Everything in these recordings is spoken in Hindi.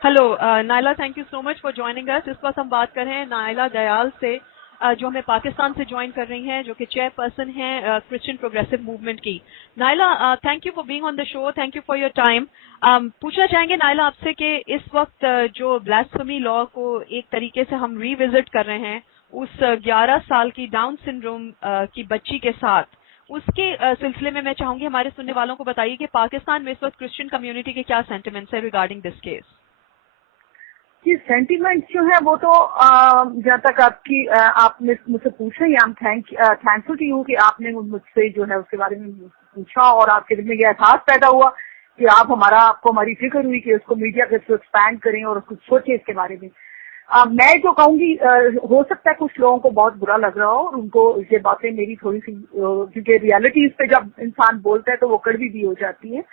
Hello Naila, thank you so much for joining us. इस वक्त हम बात कर रहे हैं नायला दयाल से, जो हमें पाकिस्तान से ज्वाइन कर रही हैं, जो कि चेयरपर्सन हैं क्रिश्चियन प्रोग्रेसिव मूवमेंट की। Naila, thank you for being on the show, thank you for your time. पूछना चाहेंगे नायला आपसे कि इस वक्त जो ब्लास्फेमी लॉ को एक तरीके से हम रिविजिट कर रहे हैं, उस 11 साल की डाउन सिंड्रोम की बच्ची के साथ, उसके सिलसिले में मैं चाहूंगी हमारे सुनने वालों को बताइए कि पाकिस्तान में इस वक्त क्रिश्चियन कम्युनिटी के क्या सेंटिमेंट्स है रिगार्डिंग दिस केस। जी, सेंटीमेंट जो है वो तो जहाँ तक आपने मुझसे पूछा ही, I am thankful to you कि आपने मुझसे जो है उसके बारे में पूछा और आपके दिल में यह एहसास पैदा हुआ कि आपको हमारी फिक्र हुई कि उसको मीडिया के थ्रू एक्सपैंड करें और कुछ सोचे इसके बारे में। मैं जो कहूंगी, हो सकता है कुछ लोगों को बहुत बुरा लग रहा हो और उनको ये बातें मेरी थोड़ी सी, क्योंकि रियलिटीज पे जब इंसान बोलता है तो वो कड़वी भी हो जाती है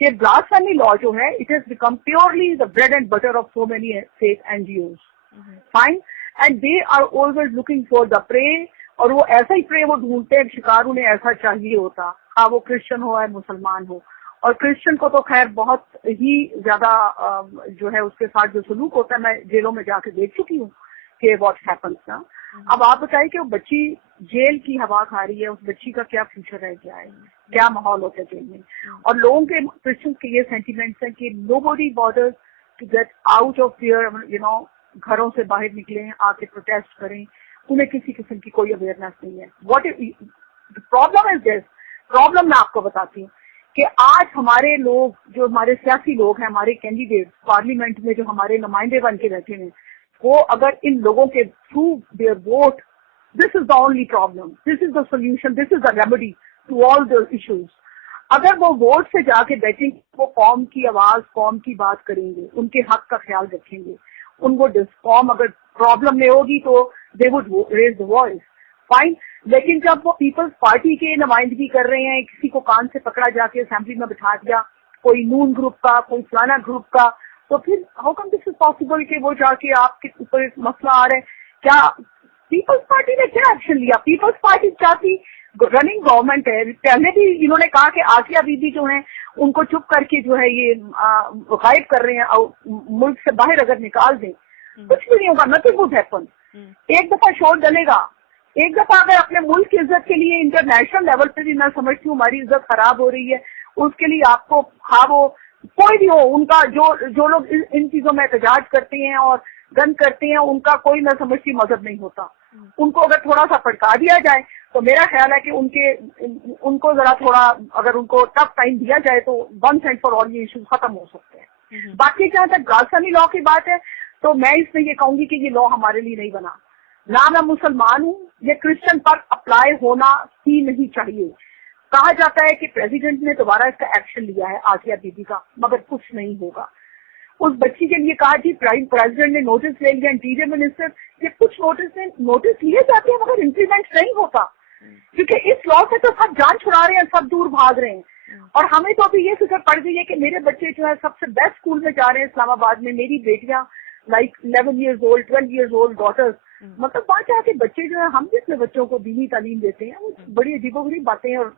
कि ब्लास्फेमी लॉ जो है, it has become purely the bread and butter of so many fake NGOs. Fine, and they are always looking for the prey, और वो ऐसा ही प्रे वो ढूंढते हैं, शिकार उन्हें ऐसा चाहिए होता, हाँ वो क्रिश्चियन हो या मुसलमान हो। और क्रिश्चियन को तो खैर बहुत ही ज्यादा जो है उसके साथ जो सलूक होता है, मैं जेलों में जाके देख चुकी हूँ कि व्हाट हैपेंस ना। अब आप बताइए कि वो बच्ची जेल की हवा खा रही है, उस बच्ची का क्या फ्यूचर रह गया है, क्या माहौल होता है जेल में। और लोगों के, क्रिश्चियंस के ये सेंटिमेंट्स हैं कि nobody bothers to get out of fear, घरों से बाहर निकलें, आके प्रोटेस्ट करें, उन्हें किसी किस्म की कोई अवेयरनेस नहीं है। What problem is this, problem मैं आपको बताती हूँ कि आज हमारे लोग, जो हमारे सियासी लोग हैं, हमारे कैंडिडेट पार्लियामेंट में जो हमारे नुमाइंदे बन के बैठे हैं, वो अगर इन लोगों के through their vote, this is the only problem, this is the solution, this is the remedy to all the issues. अगर वो वोट से जाके बैठेंगे, वो कौम की आवाज, कौम की बात करेंगे, उनके हक का ख्याल रखेंगे, उनको कौम अगर प्रॉब्लम में होगी तो they would raise the voice, fine. लेकिन जब वो पीपल्स पार्टी के नुमाइंदगी कर रहे हैं, किसी को कान से पकड़ा जाके असेंबली में बिठा दिया, कोई नून ग्रुप का, कोई फलाना ग्रुप का, तो फिर how come this is possible कि वो जाके आपके ऊपर एक मसला आ रहा है? क्या पीपल्स पार्टी ने क्या एक्शन लिया? पीपल्स पार्टी चाहती रनिंग गवर्नमेंट है, पहले भी इन्होंने कहा कि आसिया बीबी जो है उनको चुप करके जो है ये गायब कर रहे हैं, और मुल्क से बाहर अगर निकाल दें कुछ भी नहीं होगा, नथिंग वुड हैपन। एक दफा शोर डलेगा, एक दफा अगर अपने मुल्क की इज्जत के लिए इंटरनेशनल लेवल पे भी मैं समझती हूँ हमारी इज्जत खराब हो रही है, उसके लिए आपको, हाँ वो कोई भी हो, उनका जो लोग इन चीजों में एहतजाज करते हैं और गन करते हैं, उनका कोई मैं समझती मजहब नहीं होता। उनको अगर थोड़ा सा भड़का दिया जाए तो मेरा ख्याल है कि उनको जरा थोड़ा, अगर उनको टफ टाइम दिया जाए तो वंस एंड फॉर ऑल ये इश्यूज खत्म हो सकते हैं। बाकी जहाँ तक ब्लास्फेमी लॉ की बात है, तो मैं इसमें ये कहूंगी कि ये लॉ हमारे लिए नहीं बना। ना मैं मुसलमान हूँ, ये क्रिश्चियन पर अप्लाई होना ही नहीं चाहिए। कहा जाता है कि प्रेसिडेंट ने दोबारा इसका एक्शन लिया है आसिया बीबी का, मगर कुछ नहीं होगा। उस बच्ची के लिए कहा जी प्रेसिडेंट ने नोटिस ले लिया, इंटीरियर मिनिस्टर, ये कुछ नोटिस लिए जाते हैं मगर इम्प्लीमेंट नहीं होता, क्योंकि इस लॉ से तो सब जान छुड़ा रहे हैं, सब दूर भाग रहे हैं। और हमें तो अभी ये फिक्र पड़ गई है कि मेरे बच्चे जो है सबसे बेस्ट स्कूल में जा रहे हैं इस्लामाबाद में, मेरी बेटियां like 11 years old, 12 years old daughters, मतलब वहाँ जाके बच्चे जो है, हम भी अपने बच्चों को दीनी तालीम देते हैं, वो बड़ी अजीबोगरीब बातें और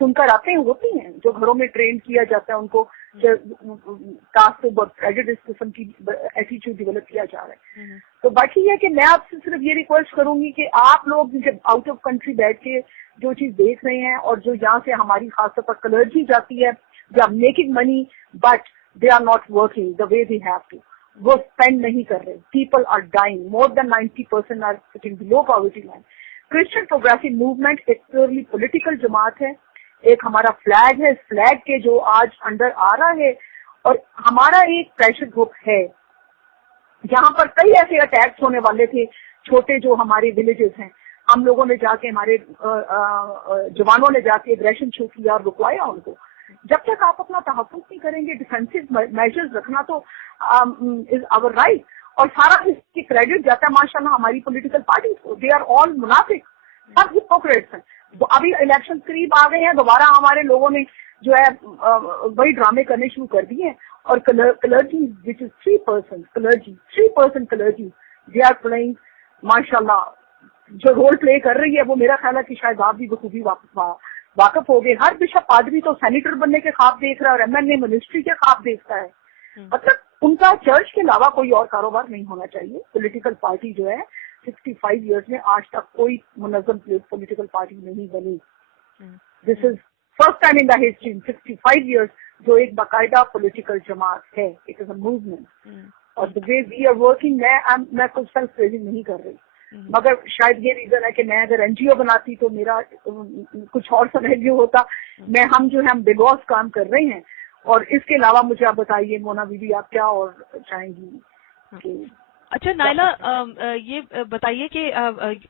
सुनकर आते हैं, होती हैं, जो घरों में ट्रेन किया जाता है उनको कास्ट और प्रेजुडिस किस्म की एटीट्यूड डेवलप किया जा रहा है। तो बाकी है कि मैं आपसे सिर्फ ये रिक्वेस्ट करूंगी कि आप लोग जब आउट ऑफ कंट्री बैठ के जो चीज देख रहे हैं, और जो यहाँ से हमारी खासतौर पर कलर्जी जाती है, they are making money but they are not working the way they have to, वो स्पेंड नहीं कर रहे, people are dying, more than 90% are sitting below poverty line. Christian progressive movement एक प्योरली पॉलिटिकल जमात है, एक हमारा फ्लैग है, इस फ्लैग के जो आज अंडर आ रहा है, और हमारा एक प्रेशर ग्रुप है जहाँ पर कई ऐसे अटैक्स होने वाले थे, छोटे जो हमारे विलेजेस हैं, हम लोगों ने जाके, हमारे जवानों ने जाके एग्रेशन शो किया और रुकवाया उनको। जब तक आप अपना तहफ़्फ़ुज़ नहीं करेंगे, डिफेंसिव मेजर्स रखना तो इज आवर राइट, और सारा इसकी क्रेडिट जाता है माशाल्लाह हमारी पॉलिटिकल पार्टी को, दे आर ऑल मुनाफिक, सब हिपोक्रेट्स हैं। अभी इलेक्शन करीब आ गए हैं, दोबारा हमारे लोगों ने जो है वही ड्रामे करने शुरू कर दिए हैं, और clergy which is 3% clergy, they are playing माशाल्लाह, जो रोल प्ले कर रही है वो मेरा ख्याल है कि शायद आप भी बखूबी वाकफ हो गए। हर बिशप पादरी तो सेनेटर बनने के ख्वाब देख रहा है और एमएलए मिनिस्ट्री के ख्वाब देखता है। मतलब उनका चर्च के अलावा कोई और कारोबार नहीं होना चाहिए। पॉलिटिकल पार्टी जो है 65 इयर्स में आज तक कोई मुनज़्ज़म पॉलिटिकल पार्टी नहीं बनी। This is first time in the history in 65 years जो एक बाकायदा पॉलिटिकल जमात है। It is a movement. और the way we are working, मैं कुछ सेल्फ प्रेजिंग नहीं कर रही, मगर शायद ये रीजन है कि मैं अगर एनजीओ बनाती तो मेरा कुछ और सिनेरियो होता। हम जो है हम बेगौस काम कर रहे हैं। और इसके अलावा मुझे आप बताइए मोना बीबी, आप क्या और चाहेंगी? अच्छा नायला, ये बताइए कि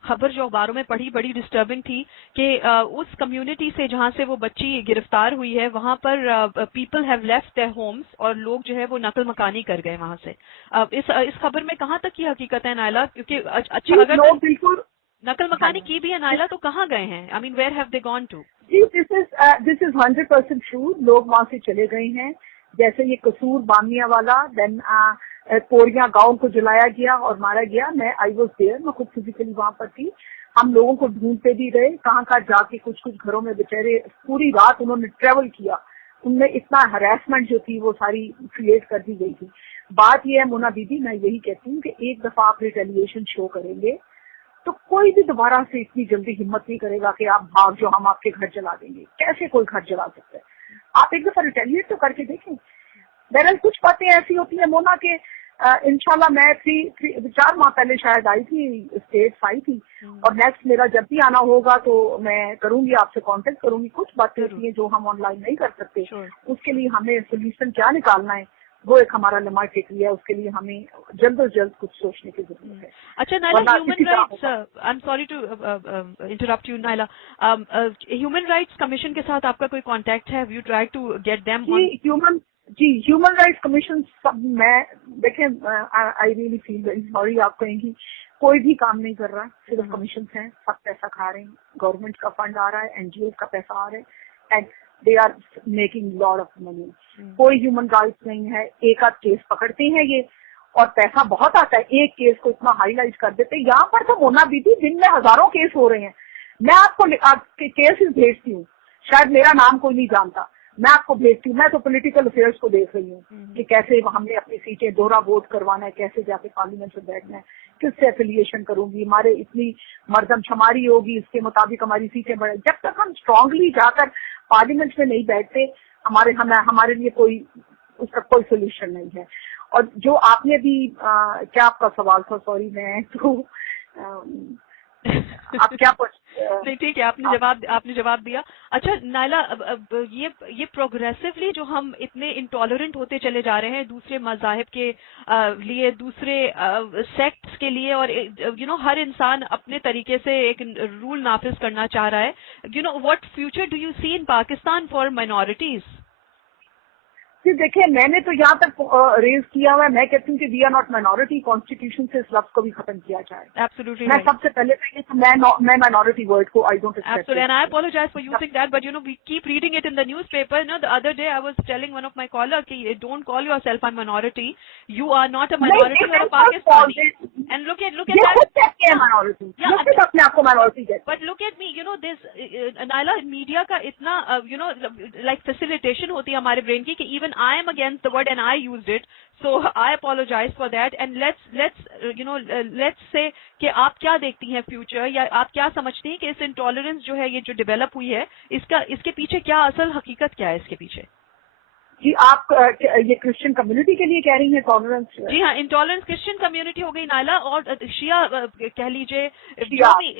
खबर जो अखबारों में पढ़ी बड़ी डिस्टर्बिंग थी कि उस कम्युनिटी से जहां से वो बच्ची गिरफ्तार हुई है वहां पर people have left their homes और लोग जो है वो नकल मकानी कर गए वहां से। इस खबर में कहाँ तक की हकीकत है नायला? क्योंकि अच्छा अगर बिल्कुल नकल मकानी की भी है नायला तो कहाँ गए हैं? I mean where have they gone to? जी, दिस इज 100% ट्रू। लोग वहां से चले गए हैं। जैसे ये कसूर बामिया वाला, देन कोरिया गांव को जलाया गया और मारा गया। आई वॉज देयर, मैं खुद फिजिकली वहां पर थी। हम लोगों को ढूंढते भी रहे, कहाँ कहाँ जाके कुछ घरों में बेचारे पूरी रात उन्होंने ट्रेवल किया। उनमें इतना हरासमेंट जो थी वो सारी क्रिएट कर दी गई थी। बात ये है मोना दीदी, मैं यही कहती हूँ कि एक दफा आप रिटेलिएशन शो करेंगे तो कोई भी दोबारा से इतनी जल्दी हिम्मत नहीं करेगा कि आप भाग जो हम आपके घर जला देंगे। कैसे कोई घर जला सकता है? आप एक दफा रिटेलिएट तो करके देखें। बहरहाल कुछ बातें ऐसी होती है मोना के इंशाल्लाह मैं 4 माह पहले शायद आई थी, स्टेट्स आई थी, और नेक्स्ट मेरा जब भी आना होगा तो मैं करूंगी, आपसे कांटेक्ट करूंगी। कुछ बातें होती हैं जो हम ऑनलाइन नहीं कर सकते, उसके लिए हमें सोल्यूशन क्या निकालना है वो एक हमारा लम्हा टिकरी है। उसके लिए हमें जल्द से जल्द कुछ सोचने की जरूरत है। अच्छा Naila, human rights, I am sorry to interrupt you Naila, human rights commission के साथ आपका कोई कांटेक्ट है? You try to get them on? Human rights commission सब, मैं देखें, I really feel very sorry, आप कहेंगी कोई भी काम नहीं कर रहा, सिर्फ कमीशन हैं, सब पैसा खा रहे हैं। गवर्नमेंट का फंड आ रहा है, एनजीओ का पैसा आ रहा है, and they are making lot of money. कोई ह्यूमन राइट्स नहीं है। एक आध केस पकड़ते हैं ये और पैसा बहुत आता है, एक केस को इतना हाईलाइट कर देते हैं। यहाँ पर तो मोना बीबी दिन में हजारों केस हो रहे हैं। मैं आपको केसेस भेजती हूँ, शायद मेरा नाम कोई नहीं जानता, मैं आपको भेजती हूँ। मैं तो पॉलिटिकल अफेयर्स को देख रही हूँ कि कैसे हमने अपनी सीटें दोहरा वोट करवाना है, कैसे जाके पार्लियामेंट में बैठना है, किससे एफिलिएशन करूंगी, हमारे इतनी मर्दमशुमारी होगी, इसके मुताबिक हमारी सीटें बढ़े। जब तक हम स्ट्रांगली जाकर पार्लियामेंट में नहीं बैठते, हमारे लिए कोई उसका कोई सोल्यूशन नहीं है। और जो आपने भी क्या आपका सवाल था? सॉरी, मैं तो आप क्या नहीं ठीक है, आपने जवाब दिया। अच्छा नायला, ये प्रोग्रेसिवली जो हम इतने इंटॉलरेंट होते चले जा रहे हैं दूसरे मज़ाहिब के लिए, दूसरे सेक्ट्स के लिए, और हर इंसान अपने तरीके से एक रूल नाफिज करना चाह रहा है। What future do you see in Pakistan for minorities? जी देखिए, मैंने तो यहाँ तक रेज किया हुआ है, मैं कहती हूँ कि we are not minority. Constitution से इस लफ्ज को भी खत्म किया जाए। Absolutely मैं right. सबसे पहले तो मैं माइनॉरिटी वर्ड को I don't accept. Absolutely, and I apologize for using that, but we keep reading it in the newspaper. The other day I was telling one of my caller कि don't call yourself a minority. You are not a minority, you are a Pakistani. And look at that. minority. अपने आप को minority कहते हैं। But look at me, this Naila, media का इतना like facilitation होती है हमारे ब्रेन की कि even I am against the word and I used it, so I apologize for that. And let's say कि आप क्या देखती हैं फ्यूचर, या आप क्या समझती हैं कि इस इंटॉलरेंस जो है ये जो डेवलप हुई है, इसके पीछे क्या असल हकीकत क्या है इसके पीछे? जी आप ये क्रिश्चियन कम्युनिटी के लिए कह रही हैं टॉलरेंस? जी हाँ, इंटॉलरेंस क्रिश्चियन कम्युनिटी हो गई नायला, और शिया कह लीजिए,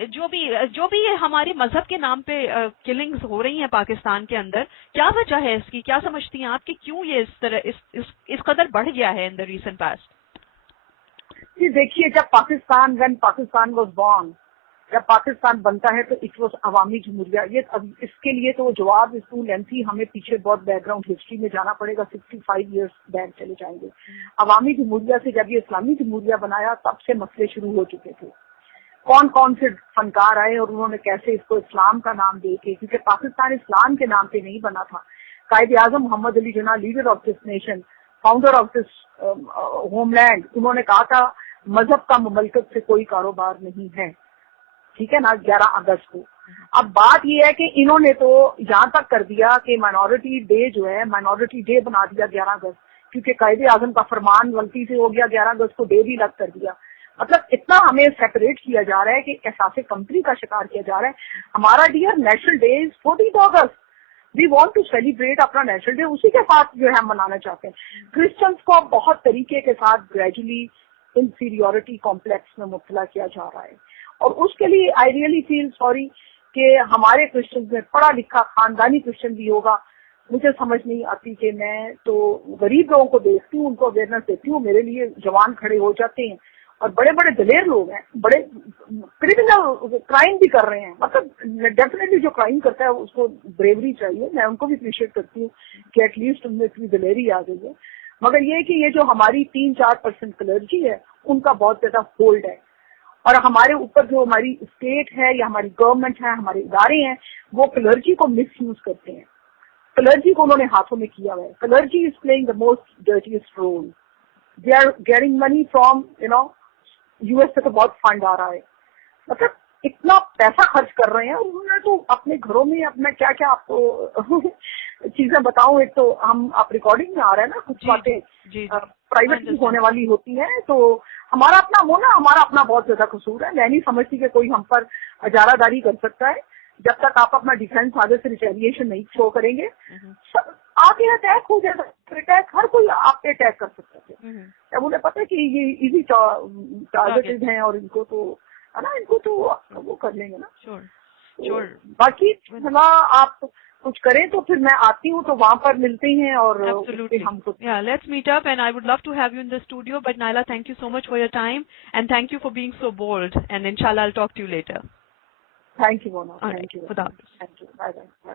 जो भी ये हमारे मजहब के नाम पे किलिंग्स हो रही हैं पाकिस्तान के अंदर, क्या वजह है इसकी? क्या समझती हैं आप कि क्यों ये इस तरह इस कदर बढ़ गया है इन द रीसेंट पास्ट? जी देखिए, जब पाकिस्तान वाज बॉर्न, जब पाकिस्तान बनता है तो इट वॉज अवामी जमहूरिया। ये इसके लिए तो जवाब इस टू लेंथी, हमें पीछे बहुत बैकग्राउंड हिस्ट्री में जाना पड़ेगा, 65 इयर्स बैक चले जाएंगे। अवामी जमहूरिया से जब ये इस्लामी जमहूरिया बनाया तब से मसले शुरू हो चुके थे। कौन कौन से फनकार आए और उन्होंने कैसे इसको इस्लाम का नाम दे के, क्योंकि पाकिस्तान इस्लाम के नाम पे नहीं बना था। Quaid Azam Mohammad Ali Jinnah, leader of this nation, founder of this homeland, उन्होंने कहा था मजहब का मुमलकत से कोई कारोबार नहीं है, ठीक है ना, 11 अगस्त को। अब बात यह है कि इन्होंने तो यहाँ तक कर दिया कि माइनॉरिटी डे जो है, माइनॉरिटी डे बना दिया 11 अगस्त, क्योंकि कायदे आजम का फरमान गलती से हो गया, 11 अगस्त को डे भी अलग कर दिया। मतलब इतना हमें सेपरेट किया जा रहा है कि एहसास कंपनी का शिकार किया जा रहा है। हमारा dear national day is 14 August. We want to celebrate अपना नेशनल डे, उसी के साथ जो है हम मनाना चाहते हैं। क्रिश्चियंस को बहुत तरीके के साथ ग्रेजुअली इंफीरियोरिटी कॉम्प्लेक्स में मुब्तला किया जा रहा है, और उसके लिए आई रियली फील सॉरी कि हमारे क्रिश्चियंस में पढ़ा लिखा खानदानी क्रिश्चियन भी होगा। मुझे समझ नहीं आती कि मैं तो गरीब लोगों को देखती हूँ, उनको अवेयरनेस देती हूँ, मेरे लिए जवान खड़े हो जाते हैं, और बड़े बड़े दलेर लोग हैं, बड़े क्रिमिनल क्राइम भी कर रहे हैं। मतलब डेफिनेटली जो क्राइम करता है उसको ब्रेवरी चाहिए, मैं उनको भी अप्रिशिएट करती हूँ कि एटलीस्ट उनमें इतनी दलेरी आ गई है। मगर ये कि ये जो हमारी 3-4% क्लर्जी है उनका बहुत ज्यादा होल्ड है, और हमारे ऊपर जो हमारी स्टेट है या हमारी गवर्नमेंट है, हमारे इदारे हैं, वो क्लर्जी को मिसयूज करते हैं। क्लर्जी को उन्होंने हाथों में किया हुआ है। Clergy is playing the most dirtiest role. They are getting money from US से तो बहुत फंड आ रहा है, मतलब इतना पैसा खर्च कर रहे हैं। उन्होंने तो अपने घरों में अपना क्या क्या आपको चीजें बताऊं, एक तो आप रिकॉर्डिंग में आ रहा है ना कुछ बातें प्राइवेट भी होने वाली होती हैं, तो हमारा अपना वो ना, हमारा अपना बहुत ज्यादा कसूर है। मैं नहीं समझती कि कोई हम पर अजारादारी कर सकता है जब तक आप अपना डिफेंस आगे से रिटेलिएशन नहीं शो करेंगे। आगे अटैक हो जाएगा, अटैक हर कोई आप पे अटैक कर सकता है। अब उन्हें पता है कि ये इजी टारगेटेड हैं, और इनको तो है ना, इनको तो वो कर लेंगे ना। Sure. बाकी आप कुछ करें तो फिर मैं आती हूँ, तो वहाँ पर मिलते हैं, और Absolutely. Yeah, let's meet up, and I would love to have you in the studio. But Naila, thank you so much for your time, and thank you for being so bold. And inshallah, I'll talk to you later. Thank you, Mona. All Thank right. you. Khuda Hafiz. Thank you. Bye bye.